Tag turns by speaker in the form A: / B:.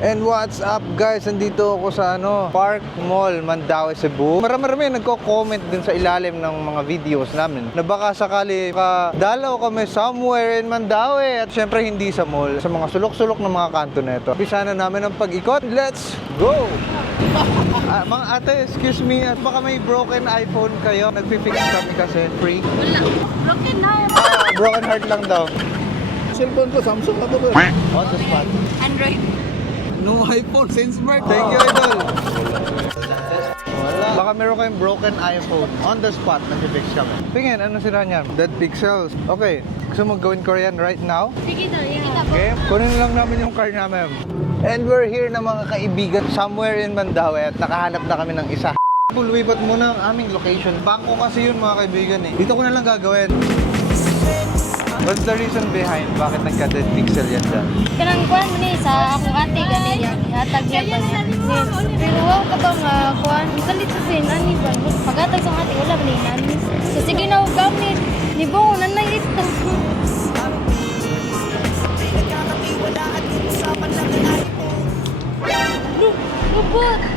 A: And what's up guys? Nandito ako sa Park Mall, Mandaue, Cebu. Marami nagko-comment din sa ilalim ng mga videos namin na baka sakali dalaw kami somewhere in Mandaue. At syempre hindi sa mall, sa mga sulok-sulok ng mga kanto na ito. Umpisa na namin ang pag-ikot. Let's go! Mga ate, excuse me, at baka may broken iPhone kayo. Nagpipix kami kasi free.
B: Wala. Broken heart.
A: Broken heart lang daw.
C: Cellphone ko, Samsung ako ba?
A: On the spot.
B: Android.
C: No iPhone since birth.
A: Thank you, idol. Wala. Baka meron kayong broken iPhone. On the spot, nag-fix kami. Tingin, ano sira niyan? Dead pixels. Okay, gusto mo gawin Korean right now?
B: Sige na, yan.
A: Okay, kunin lang namin yung card namin. And we're here na mga kaibigan somewhere in Mandaue at nakahanap na kami ng isa. Lumipat muna ang aming location. Bangko kasi yun mga kaibigan eh. Dito ko na lang gagawin. What's the reason behind bakit nagka-dead pixel yan dyan?
B: Kanang kuhan mo ni sa akong ate gani niya. Ihatag niya pa niya. Pero wow ka ba nga kuhan? Kalit sa sin, ani ba? Paghatag sa ate, wala ba ni nani? So sige na, huwag gamit. Ni Bongo, nanay ito. Lubot!